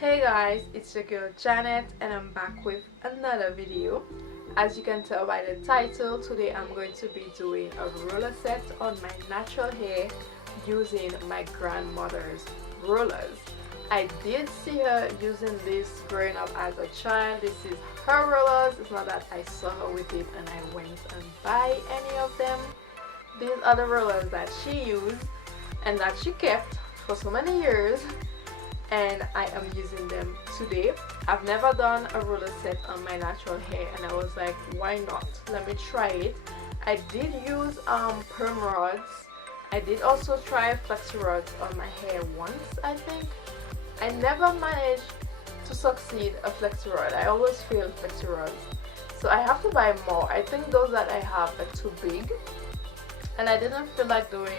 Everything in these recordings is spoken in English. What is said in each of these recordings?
Hey guys, it's your girl Janet and I'm back with another video. As you can tell by the title, today I'm going to be doing a roller set on my natural hair using my grandmother's rollers. I did see her using this growing up as a child. This is her rollers. It's not that I saw her with it and I went and buy any of them. These are the rollers that she used and that she kept for so many years, and I am using them today. I've never done a roller set on my natural hair and I was like, why not? Let me try it. I did use perm rods. I did also try flexi rods on my hair once, I think. I never managed to succeed a flexi rod. I always fail flexi rods. So I have to buy more. I think those that I have are too big. And I didn't feel like doing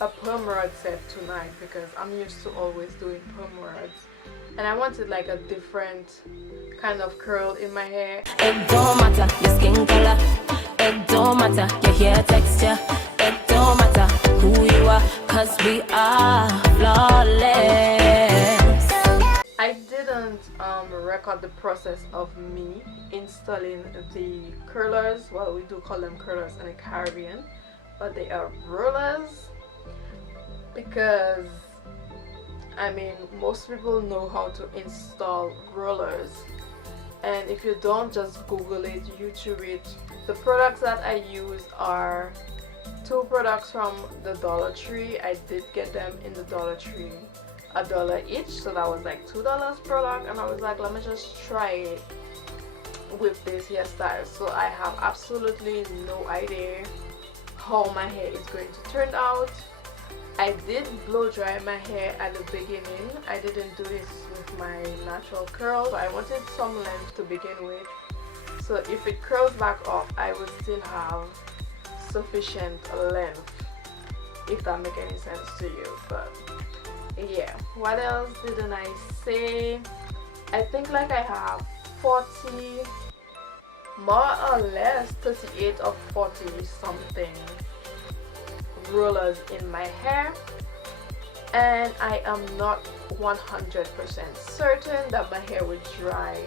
a perm rod set tonight because I'm used to always doing perm rods, and I wanted like a different kind of curl in my hair. It don't matter your skin color, it don't matter your hair texture, it don't matter who you are, cause we are flawless. I didn't record the process of me installing the curlers. Well, we do call them curlers in the Caribbean, but they are rollers, because I mean most people know how to install rollers, and if you don't, just Google it, YouTube it. The products that I use are two products from the Dollar Tree. I did get them in the Dollar Tree, $1 each, so that was like $2 product, and I was like, let me just try it with this hairstyle. So I have absolutely no idea how my hair is going to turn out. I did blow dry my hair at the beginning. I didn't do this with my natural curl, but I wanted some length to begin with. So if it curls back off, I would still have sufficient length, if that makes any sense to you. But yeah, what else didn't I say? I think like I have 40, more or less 38 or 40 something rollers in my hair, and I am not 100% certain that my hair will dry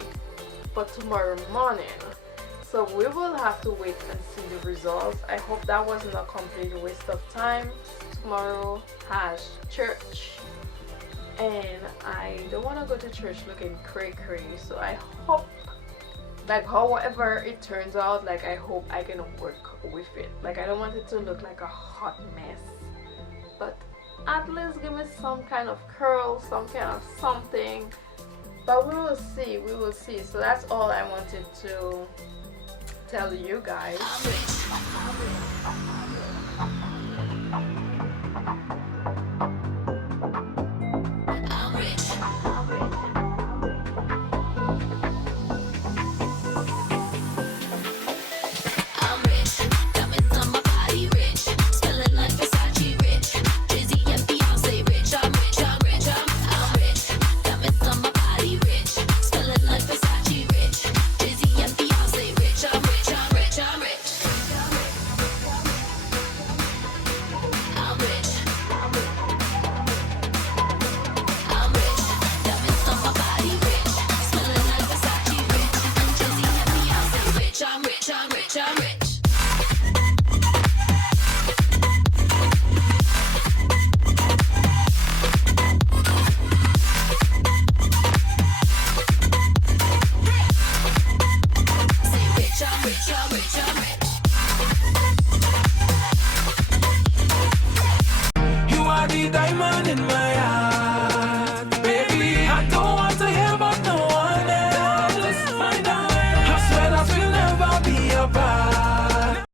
for tomorrow morning, so we will have to wait and see the results. I hope that wasn't a complete waste of time. Tomorrow has church and I don't want to go to church looking cray-cray, so I hope, like, however it turns out, like, I hope I can work with it. Like, I don't want it to look like a hot mess, but at least give me some kind of curl, some kind of something. But we will see, we will see. So that's all I wanted to tell you guys.